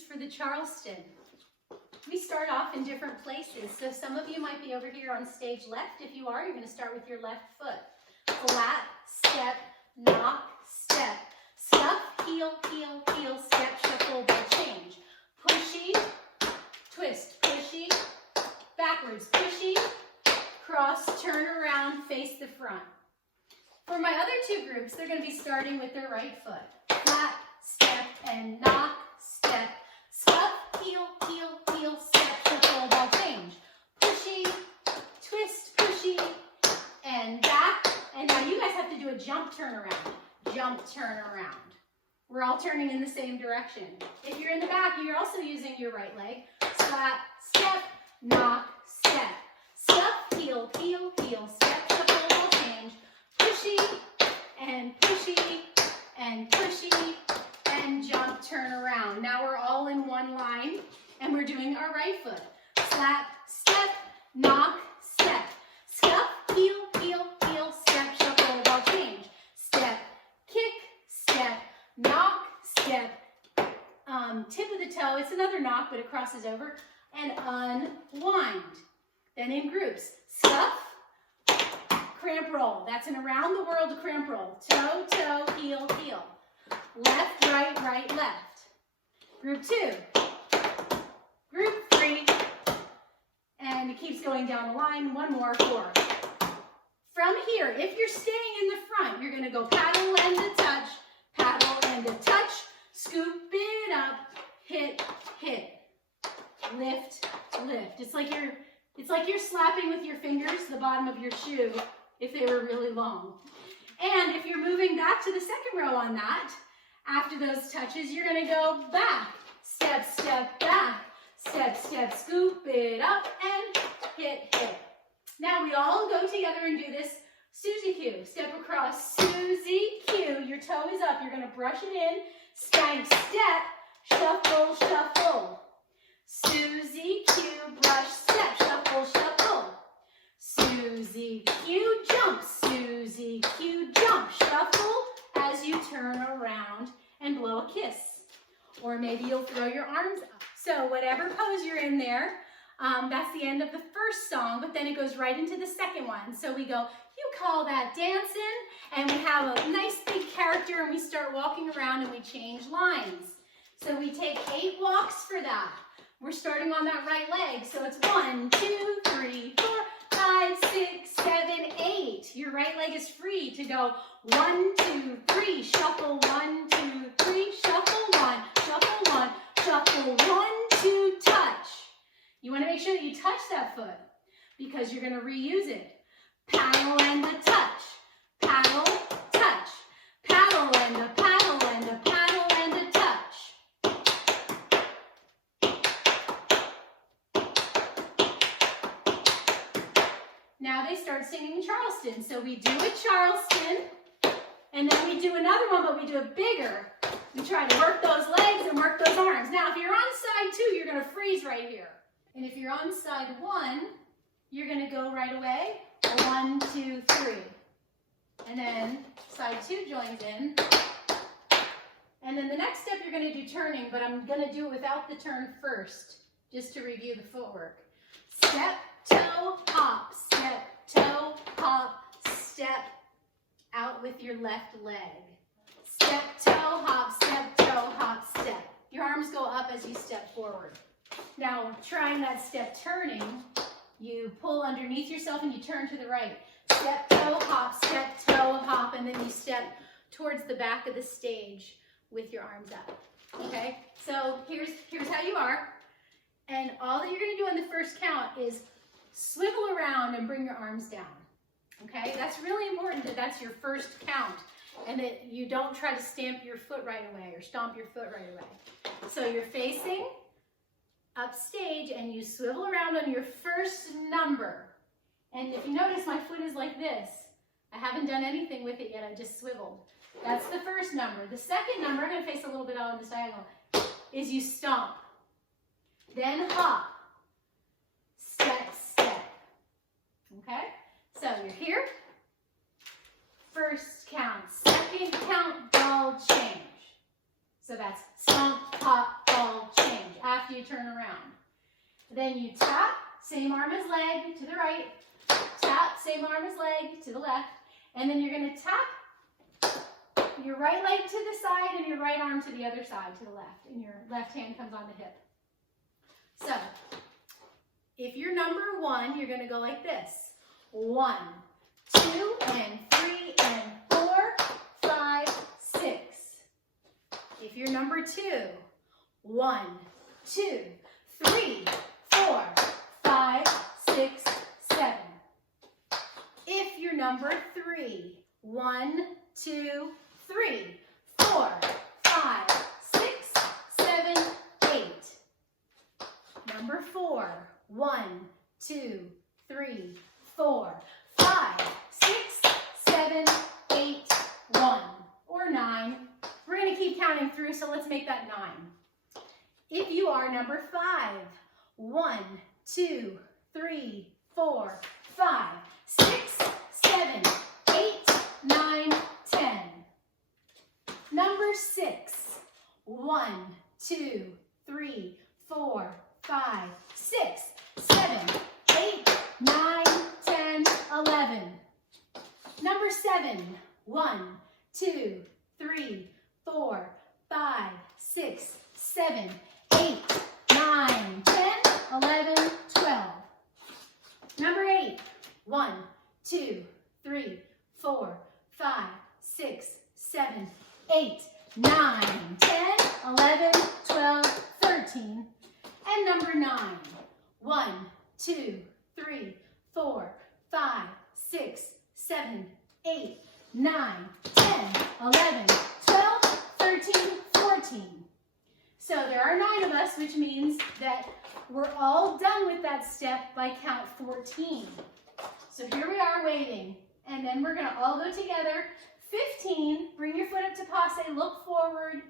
groups for the Charleston. We start off in different places. So some of you might be over here on stage left. If you are, you're going to start with your left foot. Flat, step, knock, step. Scuff, heel, heel, heel, step, shuffle, ball change. Pushy, twist, pushy, backwards, pushy, cross, turn around, face the front. For my other two groups, they're going to be starting with their right foot. Flat, step, and knock, step. Scuff, heel, heel, heel, step, shuffle, ball change. Pushy, twist, pushy, and back. And now you guys have to do a jump turn around. Jump turn around. We're all turning in the same direction. If you're in the back, you're also using your right leg. Flat, step, knock, step. Scuff, heel, heel, heel, step, shuffle, ball change. Pushy, and pushy, and pushy, and jump, turn around. Now we're all in one line, and we're doing our right foot. Flat, step, knock, step. Scuff, heel, heel, heel, step, shuffle, ball change. Step, kick, step, knock, step. Tip of the toe, it's another knock, but it crosses over. And unwind. Then in groups, scuff, cramp roll. That's an around the world cramp roll. Toe, toe, heel, heel. Left, right, right, left. Group 2. Group 3. And it keeps going down the line. One more, 4. From here, if you're staying in the front, you're going to go paddle and a touch, paddle and a touch, scoop it up, hit, hit, lift, lift. It's like you're slapping with your fingers the bottom of your shoe if they were really long. And if you're moving back to the second row on that, after those touches, you're going to go back, step, step, back, step, step, scoop it up, and hit, hit. Now we all go together and do this Susie Q. Step across, Susie Q. Your toe is up. You're going to brush it in, spank, step, shuffle, shuffle. Susie Q, brush, step, shuffle, shuffle. Susie Q, jump, Susie Q, jump, shuffle as you turn around and blow a kiss. Or maybe you'll throw your arms up. So whatever pose you're in there, that's the end of the first song, but then it goes right into the second one. So we go, you call that dancing, and we have a nice big character, and we start walking around and we change lines. So we take 8 walks for that. We're starting on that right leg, so it's 1, 2, 3, 4, 5, 6, 7, 8. Your right leg is free to go 1, 2, 3, shuffle 1, 2, 3, shuffle 1, shuffle 1, shuffle 1, 2, touch. You want to make sure that you touch that foot because you're going to reuse it. Paddle and a touch, paddle, touch, paddle and a paddle and a paddle and a touch. Now they start singing Charleston. So we do a Charleston, and then we do another one, but we do it bigger. We try to work those legs and work those arms. Now, if you're on side 2, you're going to freeze right here. And if you're on side 1, you're going to go right away. 1, 2, 3. And then side 2 joins in. And then the next step you're going to do turning, but I'm going to do it without the turn first, just to review the footwork. Step, toe, hop, step, toe, hop, step out with your left leg. Step, toe, hop, step, toe, hop, step. Your arms go up as you step forward. Now, trying that step turning, you pull underneath yourself and you turn to the right. Step, toe, hop, and then you step towards the back of the stage with your arms up. Okay? So here's how you are. And all that you're going to do on the first count is swivel around and bring your arms down. Okay? That's really important that that's your first count and that you don't try to stamp your foot right away or stomp your foot right away. So you're facing upstage and you swivel around on your first number. And if you notice, my foot is like this. I haven't done anything with it yet. I just swiveled. That's the first number. The second number, I'm going to face a little bit out on this diagonal, is you stomp. Then hop. Step, step. Okay? So you're here. First count. Second count, ball change. So that's stomp, hop, ball, change. after you turn around. Then you tap, same arm as leg to the right, tap, same arm as leg to the left, and then you're going to tap your right leg to the side and your right arm to the other side, to the left, and your left hand comes on the hip. So, if you're number 1, you're going to go like this. 1, 2, and 3, and 4, 5, 6. If you're number 2, 1, 2, 3, 4, 5, 6, 7. If you're number 3, 1, 2, 3, 4, 5, 6, 7, 8. Number 4, 1, 2, 3, 4, 5, 6, 7, 8, 1, or 9. We're going to keep counting through, so let's make that 9. If you are number 5, 1, 2, 3, 4, 5, 6, 7, 8, 9, 10. Number 6, 1, 2, 3, 4, 5, 6, 7, 8, 9, 10, 11. Number 7, 1, 2, 3, 4, 5, 6, 7, 8, 9, 10, 11, 12. Number 8, 1, 2, 3, 4, 5, 6, 7, 8, 9, 10, 11, 12, 13. And number 9, 1, 2, 3, 4, 5, 6, 7, 8, 9, 10, 11, 12, 13, 14. So there are 9 of us, which means that we're all done with that step by count 14. So here we are waiting, and then we're going to all go together. 15, bring your foot up to passe, look forward,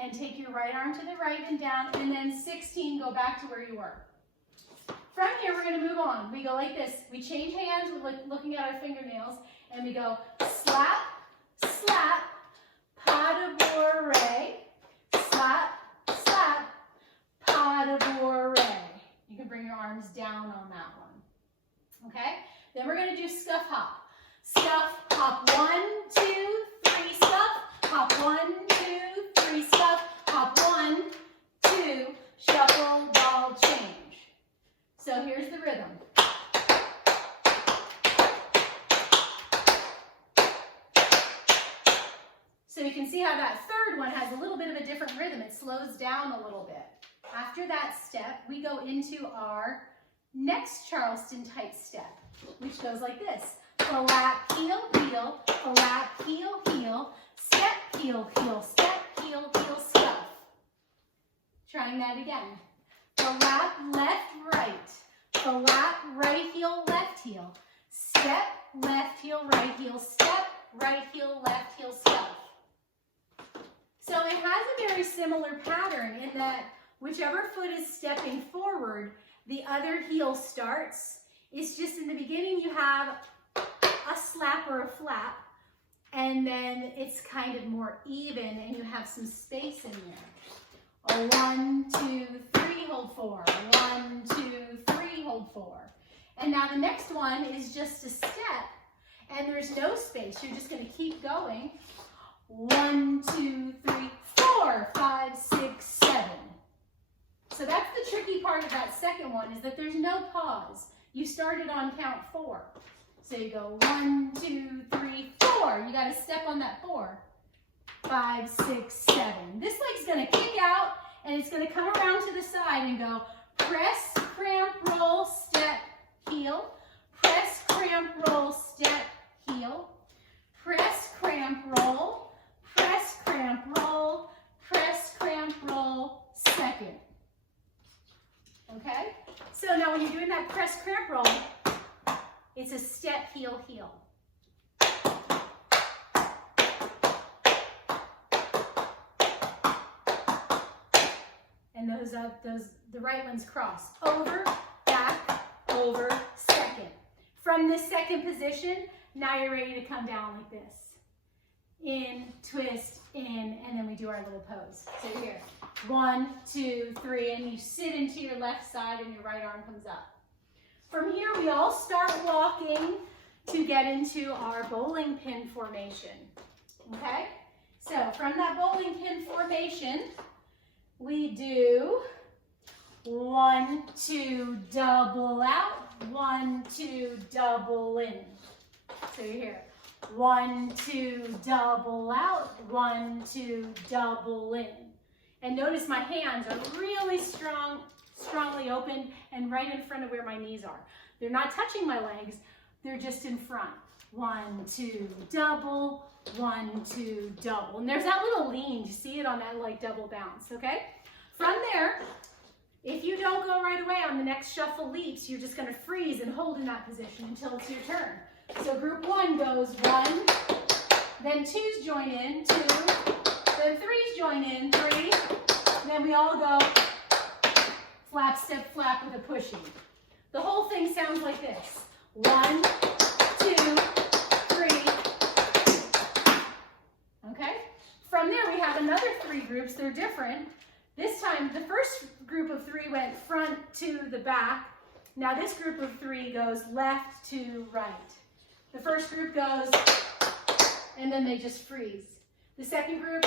and take your right arm to the right and down, and then 16, go back to where you were. From here, we're going to move on. We go like this. We change hands, we're looking at our fingernails, and we go slap, slap, pas de bourrée, slap, slap, pas de bourrée. You can bring your arms down on that one. Okay? Then we're going to do scuff hop. Scuff, hop, 1, 2, 3, scuff, hop, 1, 2, 3, scuff, hop, 1, 2, shuffle, ball, change. So here's the rhythm. So you can see how that third one has a little bit of a different rhythm. It slows down a little bit. After that step, we go into our next Charleston type step, which goes like this. Flap, heel, heel, flap, heel, heel, step, heel, heel, step, heel, heel, scuff. Trying that again. Flap, left, right. Flap, right heel, left heel. Step, left heel, right heel, step, right heel, left heel, scuff. So it has a very similar pattern in that whichever foot is stepping forward, the other heel starts. It's just in the beginning you have a slap or a flap, and then it's kind of more even and you have some space in there. 1, 2, 3, hold 4. 1, 2, 3, hold 4. And now the next one is just a step, and there's no space. You're just going to keep going. 1, 2, 3, 4, 5, 6, 7. So that's the tricky part of that second one, is that there's no pause. You started on count 4. So you go 1, 2, 3, 4. You got to step on that 4. 5, 6, 7. This leg's going to kick out, and it's going to come around to the side and go press, cramp, roll, step, heel. Press, cramp, roll, step, heel. Press, cramp, roll. Press, cramp, roll. Press, cramp, roll, second. Okay? So now when you're doing that press, cramp, roll, it's a step, heel, heel. And the right ones cross. Over, back, over, second. From this second position, now you're ready to come down like this. in, twist, in, and then we do our little pose. So here, 1, 2, 3, and you sit into your left side and your right arm comes up. From here, we all start walking to get into our bowling pin formation, okay? So from that bowling pin formation, we do 1, 2, double out, 1, 2, double in. So you're here, 1, 2, double out, 1, 2, double in. And notice my hands are really strongly open and right in front of where my knees are. They're not touching my legs, they're just in front. 1, 2, double, 1, 2, double. And there's that little lean, you see it on that like double bounce, okay? From there, if you don't go right away on the next shuffle leaps, you're just gonna freeze and hold in that position until it's your turn. So group 1 goes 1, then 2s join in, 2, then 3s join in, 3, then we all go flap, step, flap with a pushing. The whole thing sounds like this. 1, 2, 3. Okay? From there, we have another 3 groups. They're different. This time, the first group of 3 went front to the back. Now this group of 3 goes left to right. The first group goes, and then they just freeze. The second group,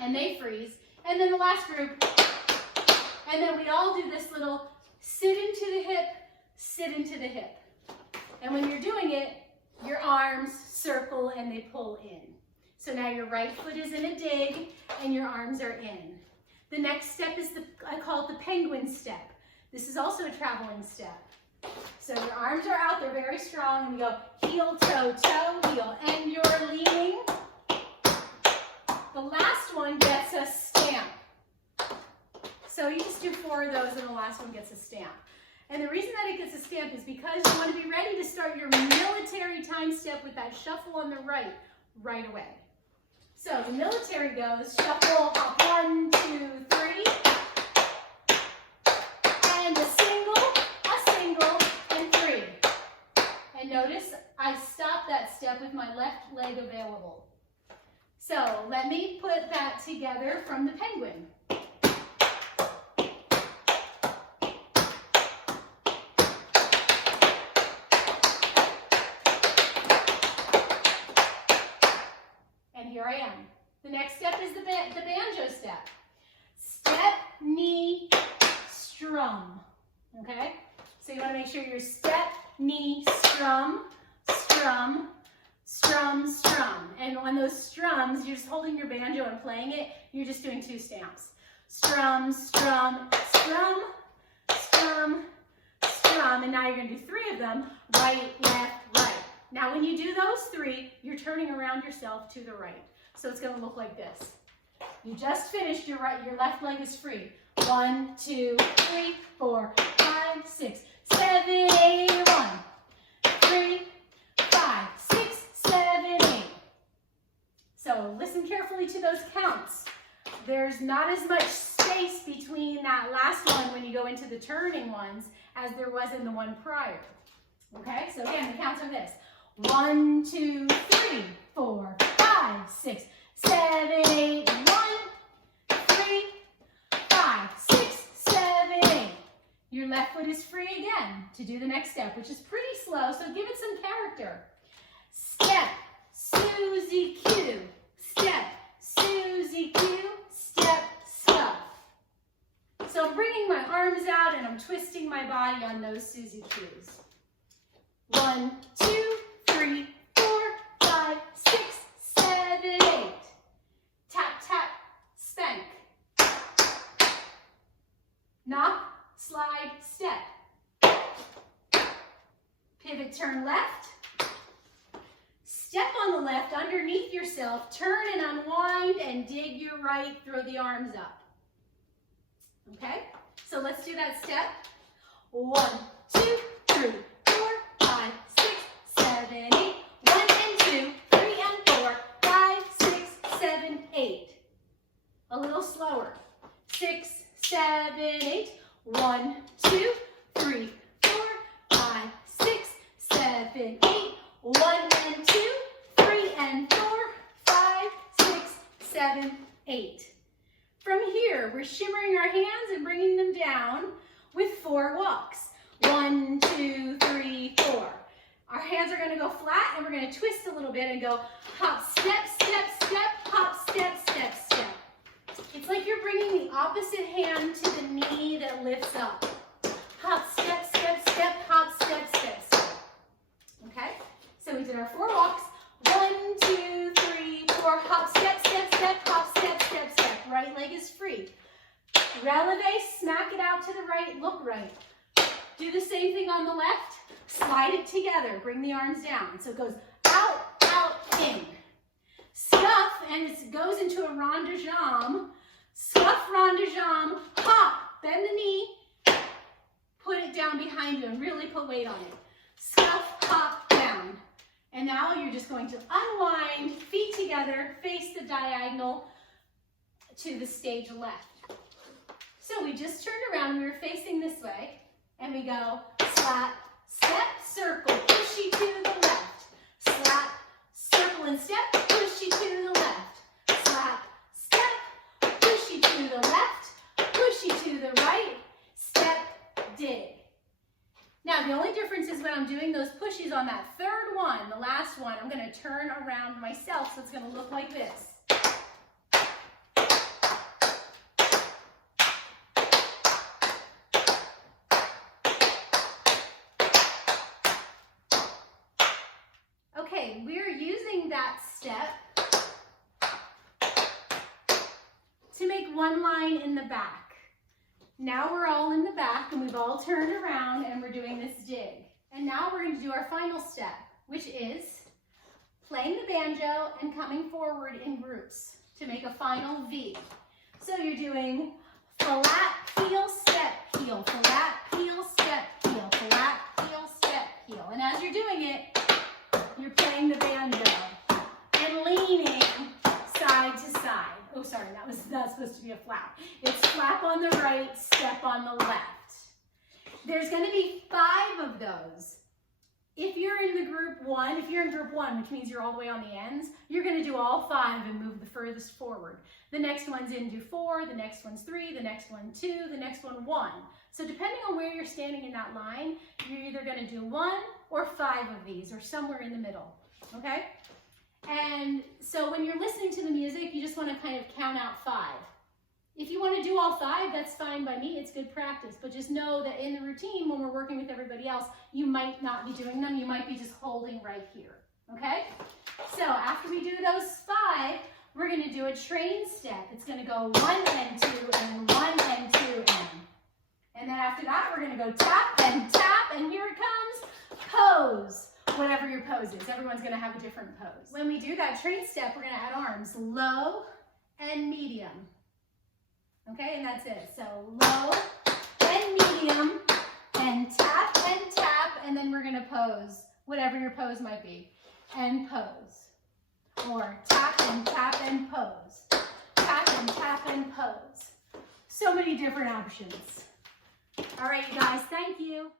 and they freeze. And then the last group, and then we all do this little sit into the hip, sit into the hip. And when you're doing it, your arms circle and they pull in. So now your right foot is in a dig and your arms are in. The next step is I call it the penguin step. This is also a traveling step. So your arms are out, they're very strong, and we go heel, toe, toe, heel, and you're leaning. The last one gets a stamp. So you just do 4 of those and the last one gets a stamp. And the reason that it gets a stamp is because you want to be ready to start your military time step with that shuffle on the right away. So the military goes shuffle, hop, 1, 2, 3, and a single, and 3. And notice I stop that step with my left leg available. So let me put that together from the penguin. Here I am. The next step is the banjo step. Step, knee, strum. Okay? So you want to make sure you're step, knee, strum, strum, strum, strum. And on those strums, you're just holding your banjo and playing it. You're just doing 2 stamps. Strum, strum, strum, strum, strum. And now you're going to do 3 of them. Right, left, right. Now when you do those 3, you're turning around yourself to the right. So it's going to look like this. You just finished your left leg is free. 1, 2, 3, 4, 5, 6, 7, 8, 1, 3, 5, 6, 7, 8. So listen carefully to those counts. There's not as much space between that last one when you go into the turning ones as there was in the one prior. Okay, so again, the counts are this. 1, 2, 3, 4, 5, 6, 7, 8, 1, 3, 5, 6, 7, 8. Your left foot is free again to do the next step, which is pretty slow, so give it some character. Step, Susie Q. Step, Susie Q. Step, stuff. So I'm bringing my arms out and I'm twisting my body on those Susie Q's. 1, 2, 3, 4, 5, 6, 7, 8. Tap, tap, spank. Knock, slide, step. Pivot, turn left. Step on the left underneath yourself. Turn and unwind and dig your right. Throw the arms up. Okay? So let's do that step. 1, 2, 3, 4, 5, 6, 7, 8. 1 and 2, 3 and 4, 5, 6, 7, 8. A little slower. 6, 7, 8. 1, 2, 3, 4, 5, 6, 7, 8. 1 and 2, 3 and 4, 7, 8. From here, we're shimmering our hands and bringing them down with 4 walks. 1, 2, 3, 4. Our hands are going to go flat and we're going to twist a little bit and go hop, step, step, step, hop, step, step, step. It's like you're bringing the opposite hand to the knee that lifts up. Hop, step, step, step, hop, step, step, step. Okay? So we did our 4 walks. 1, 2, 3, 4, hop, step, step, step, hop, step, step, step. Right leg is free. Releve, smack it out to the right, look right. Do the same thing on the left. Slide it together. Bring the arms down. So it goes out, out, in. Scuff, and it goes into a rond de jambe. Scuff, rond de jambe, hop, bend the knee, put it down behind you and really put weight on it. Scuff, hop, down. And now you're just going to unwind, feet together, face the diagonal to the stage left. So we just turned around, we were facing this way, and we go slap, step, circle, pushy to the left. Slap, circle and step, pushy to the left. Slap, step, pushy to the left, pushy to the right, step, dig. Now the only difference is when I'm doing those pushies on that third one, the last one, I'm going to turn around myself, so it's going to look like this. Okay, we're using that step to make one line in the back. Now we're all in the back and we've all turned around and we're doing this dig. And now we're going to do our final step, which is playing the banjo and coming forward in groups to make a final V. So you're doing flat, heel, step, heel, flat, heel, step, heel, flat, heel, step, heel. And as you're doing it, you're playing the banjo and leaning side to side. Oh, sorry, that was not supposed to be a flap. It's flap on the right, step on the left. There's going to be 5 of those. If you're in group one, which means you're all the way on the ends, you're going to do all 5 and move the furthest forward. The next one's in, do 4, the next one's 3, the next one 2, the next one 1. So depending on where you're standing in that line, you're either going to do 1 or 5 of these, or somewhere in the middle, okay? And so when you're listening to the music, you just want to kind of count out 5. If you want to do all 5, that's fine by me. It's good practice. But just know that in the routine, when we're working with everybody else, you might not be doing them. You might be just holding right here, okay? So after we do those 5, we're going to do a train step. It's going to go 1 and 2 and 1 and 2 and. And then after that, we're going to go tap, and here it comes, pose. Whatever your pose is. Everyone's going to have a different pose. When we do that train step, we're going to add arms low and medium. Okay, and that's it. So low and medium and tap, and then we're going to pose, whatever your pose might be, and pose. Or tap and pose. Tap and pose. So many different options. All right, you guys, thank you.